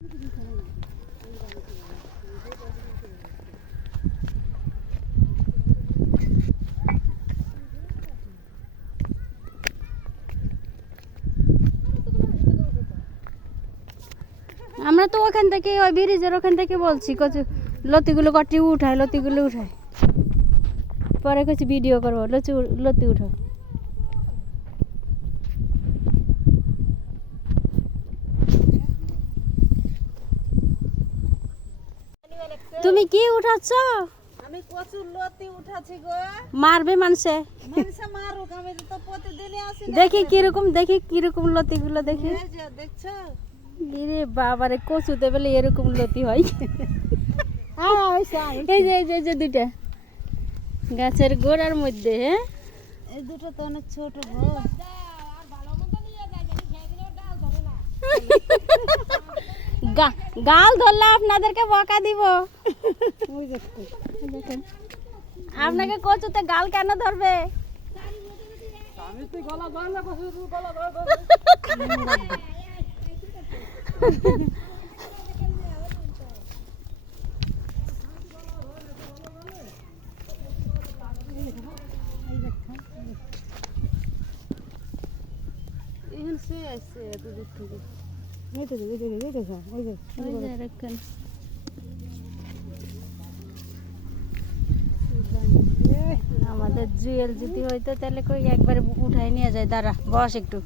আমরা তো ওখান থেকে ওই ব্রিজের ওখান থেকে বলছি কচু লতিগুলো কটি উঠায়, লতিগুলো উঠায়। পরে কিছু ভিডিও করবো, লতি উঠাও। তুমি কি উঠাচ্ছ? আমি কচুর লতি উঠাছি গো। মারবে মানুষে? মানুষে মারুক, আমি তো প্রতিদিনই আসি। দেখি কিরকম লতিগুলো দেখি। এই যে দেখছো? ইরে বাবারে, কচুতে বলে এরকম লতি হয়? এই যে দুইটা গাছের গোড়ার মধ্যে। হ্যাঁ, এই দুটো তো অনেক ছোট গো। গাল ধরলে আপনাদেরকে বকা দিব। আপনাকে কচুতে গাল কেন ধরবে? আমাদের জুয়েল যদি হইতো তাহলে কই একবার উঠাই নিয়ে যায়। দাঁড়া, বস একটু।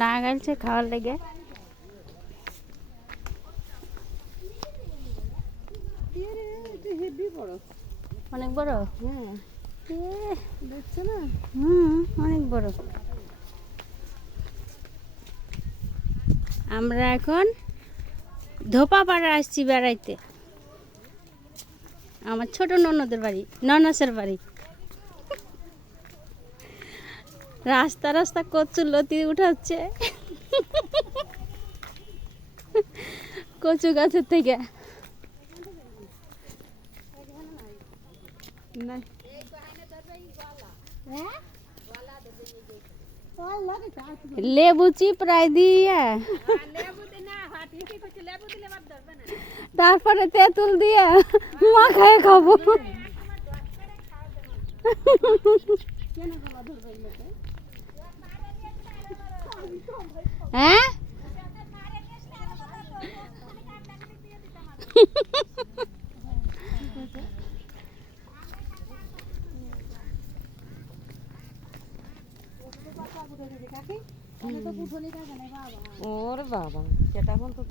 লাগাইছে খাওয়ার লেগে। অনেক বড়। হ্যাঁ, দেখছো না? অনেক বড়। আমরা এখন ধোপাপাড়া আসছি বেড়াইতে, আমার ছোট ননদের বাড়ি, ননাসের বাড়ি। রাস্তা রাস্তা কচুর লতি উঠাচ্ছে কচু গাছের থেকে। লেবু চিপড়াই দিয়ে, তারপরে তেঁতুল দিয়ে মাখায় খাবো। হ্যাঁ, ওরে বাবা, সেটা এখন তো